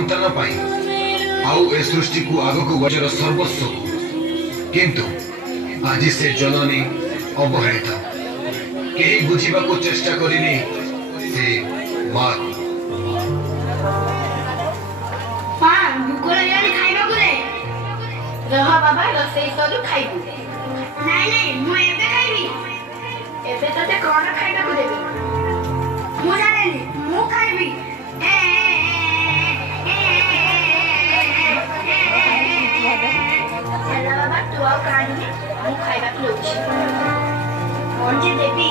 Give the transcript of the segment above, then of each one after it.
संतान पाई आउ ए सृष्टि को आग को बजर सर्वस्व किंतु आज से जननी अवहेलित कहीं बुझा को चेष्टा करनी से माँ रह बाबा रोसई सरू खाइबू नाई नाई मु एबे खाइबी एबे तते कोन खाइबा को देबे मु जानेनी मु खाइबी हेलो बाबा तू आ खाइबी मु खाइबा को लोची कोन जे देबी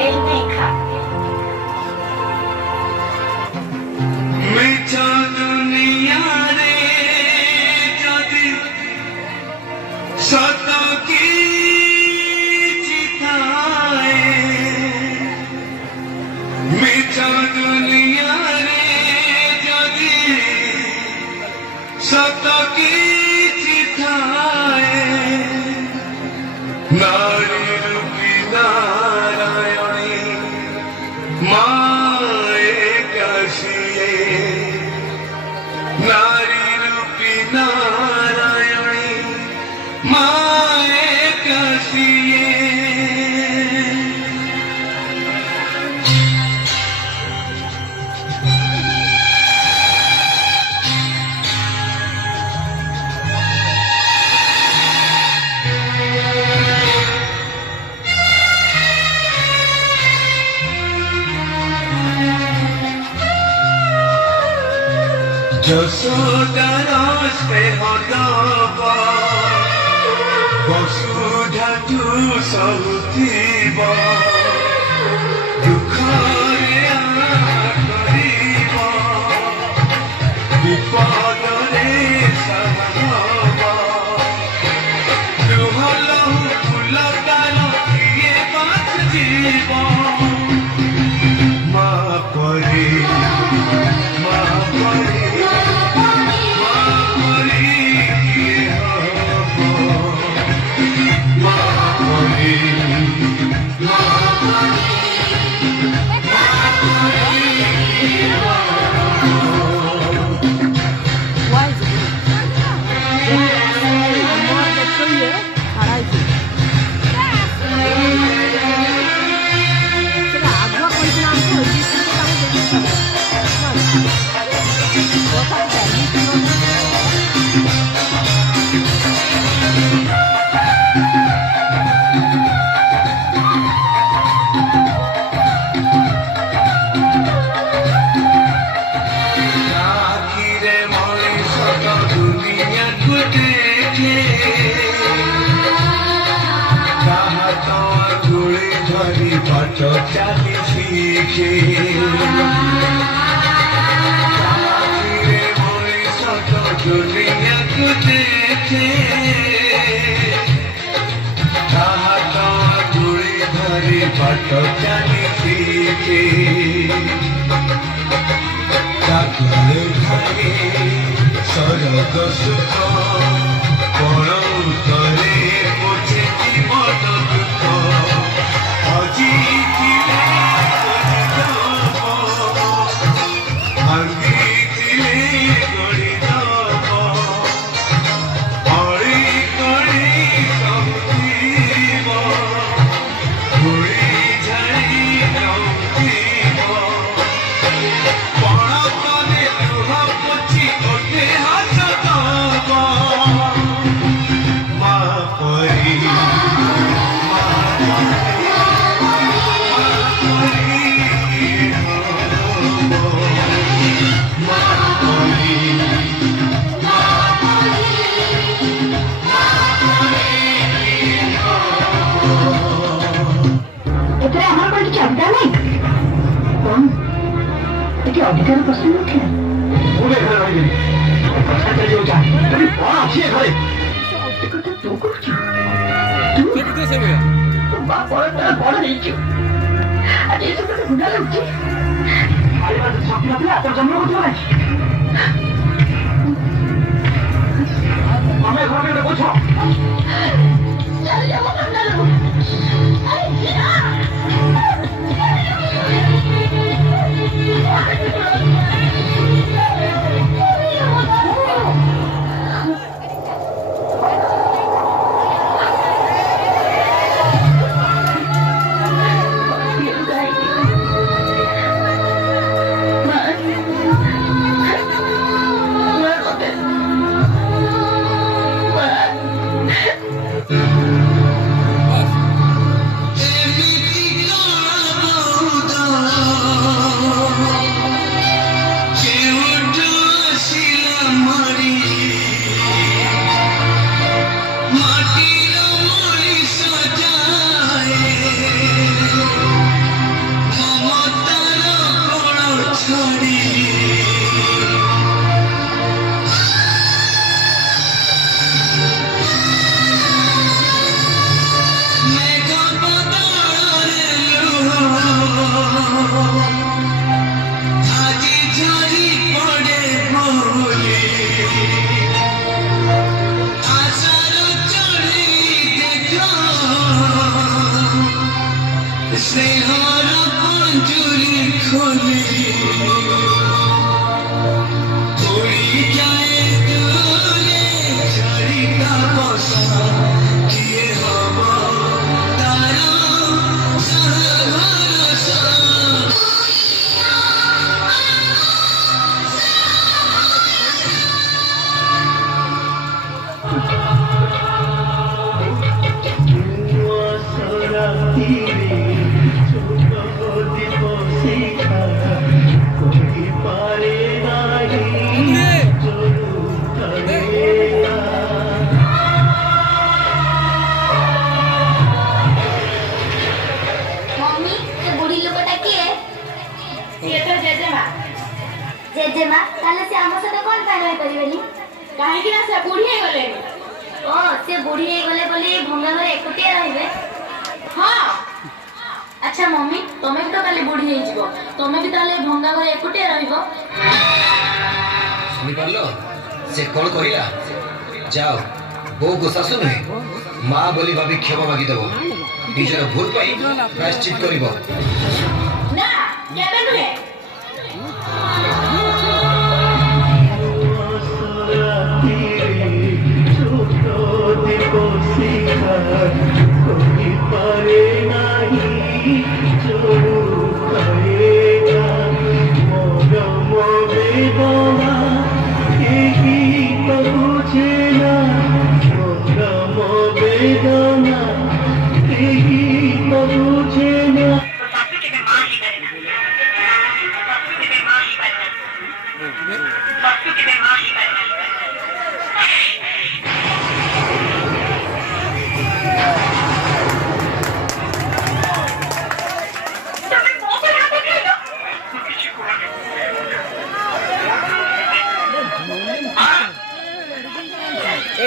ए नहीं खा मिठा दुनिया सत की चिताए मिठा दुनिया रे जदि सत की चिताए नारी रूपी नारायणी माए कसिए नारी रूपी नारायणी माए कसिए যশোদার স্নেহ দবা বসুধা তু সহুথিব দুঃখরে আকরিব বিপদরে সাহব লুহল ফুল তার কিয়ে বাঁচিব মা পরে মা পরে चाली सीखे दुनिया को देखे धूड़ी धरी पट चाली सीखे सरग सुख कण करे पोछे जीवन दुख अजी ଅଧିକାର ପ୍ରଶ୍ନ ନଥିଲା ମୁଁ ଘରେ ରହିବିନି ପଛରେ ଯୋଉଟା ତମେ କଣ ଅଛି ଏ ଘରେ ଏ କଥା ତୁ କହୁଛୁ ତୁ ବଡ ହେଇଛୁ ଆଜି ଏସବୁ କଥା ଗୁଣ୍ଡା ଲାଗୁଛି ଶକ୍ତି ନଥିଲା ତୋର ଜନ୍ମ କରୁଥିବ ତମେ ଘର କେତେ ବୁଝ ଚାଲ স্নেহর পাঞ্জুরি খোলে পড়ি যায় দূরে ছাড়িতা বসা কিয়ে হব তার ভরসা मम्मी से बुढ़ी लोकटा किए ସିଏ ତ ଜେଜେମା ଜେଜେମା ତାହେଲେ ସେ ଆମ ସହିତ କଣ ପାଇଁ ରହିପାରିବେନି କାହିଁକି ନା ସେ ବୁଢୀ ହେଇଗଲେଣି ଓ ସେ ବୁଢୀ ହେଇଗଲେ ବୋଲି ଭଙ୍ଗା ଘରେ ଏକୁଟିଆ ରହିବେ ହଁ ଆଚ୍ଛା ମମ୍ମି ତମେ ବି ତ କାଲି ବୁଢୀ ହେଇଯିବ ତମେ ବି ତାହେଲେ ଭଙ୍ଗା ଘରେ ଏକୁଟିଆ ରହିବ ଶୁଣିପାରିଲ ସେ କଣ କହିଲା? ଯାଅ ବୋଉକୁ ଶାଶୁ ନୁହେଁ ମା ବୋଲି ଭାବି କ୍ଷମା ମାଗିଦେବ ନିଜର ଭୁଲ ପାଇଁ ପ୍ରାୟଶ୍ଚିତ କରିବ। ନା କେବେ ନୁହେଁ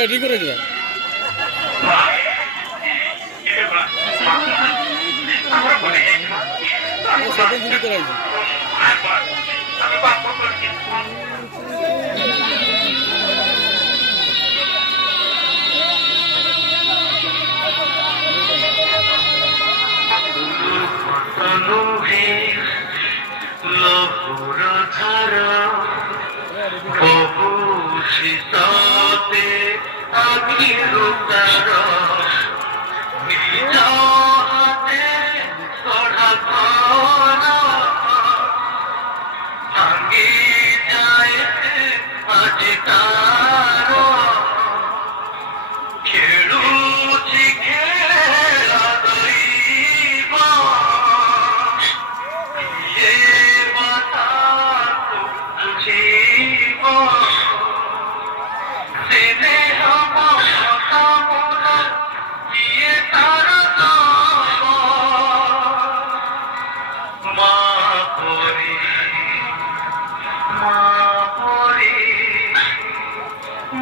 রেডি করে দিলাম সেটা শুরু করাইছি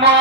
মা